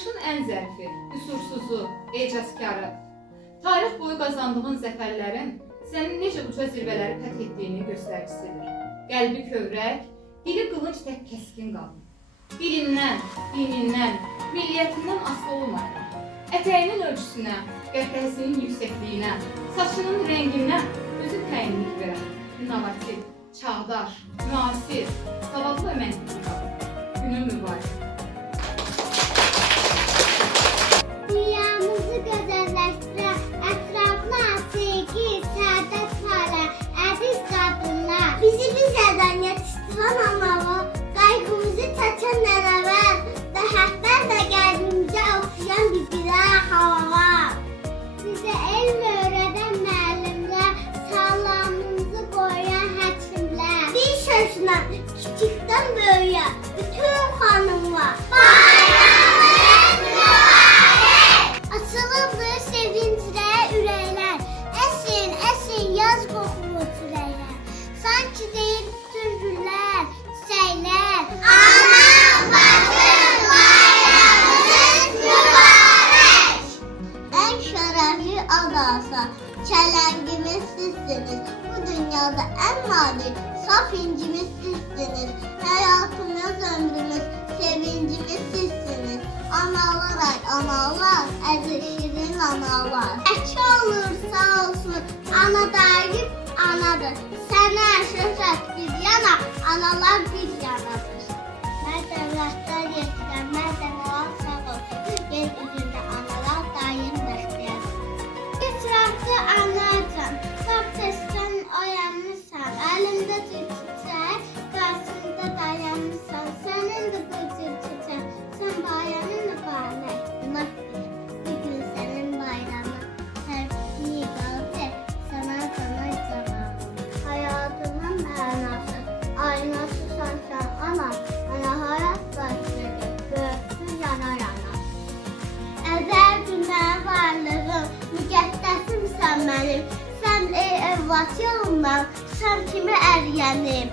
Yaradılışın ən zərfi, qüsursuzu, ecazkarı. Tarix boyu qazandığın zəfərlərin sənin necə uca zirvələri fəth etdiyini göstəricisidir. Qəlbi kövrək, dili qılınc tək kəskin qalın. Dilindən, dinindən, milliyyətindən asılı olmayaraq, ətəyinin ölçüsünə, qətəsinin yüksəkliyinə, saçının rəngindən özü təyinlik verən, innovativ, çağdaş, müasir, savadlı və məntiqli qalın. Günün mübarək. Dünyamızı gözəlləşdirən, ətrafına sevgi, səadət paylayan əziz qadınlar, bizi bizədən yetişdirən analar, qayğımızı çəkən nənələr, dəhətlərlə qəlbimizə oxşayan bibilər, halalar, bizə elm öyrədən müəllimlər, sağlamlığımızı qoruyan həkimlər, bir sözlə kiçikdən böyüyə bütün xanımlar. Açılıbdır sevinclə ürəklər, əsin, əsin yaz qoxulu sürəklər. Sanki deyir bütün güllər, çiçəklər. Anam, bacım, bayramınız mübarək. Ən şərəfli adasa, çələngimiz sizsiniz. Bu dünyada ən nadir, saf incimiz sizsiniz. Həyatımız, ömrümüz, sevincimiz sizsiniz. Analar ay analar, əziz şirin analar. Əki olur sağ olsun, ana dayıb anadır. Sənə şöhrət bir yana, analar bir yanadır. Mədəvətlər yetirən, mədəvətlər sağ olsun. Yer üzündə analar daim bəxtiyar. İtiraflı anacan, qap təsdən oyanmışsan, əlimdə çiçək, qarşımda dayanmışsan, sənin də bıcır çiçək, sən bayramın mübarək. Bir gün sənin bayramın, tərbiyi qaldı, sana canay canavım. Hayatımın mənası, aynası sansan anam, mənə hayat başladı, böyüksün yana yana. Əzəl günlər varlığım, müqəddəsimsən mənim, sən ey evlat yolundan, sən kimi əriyənim.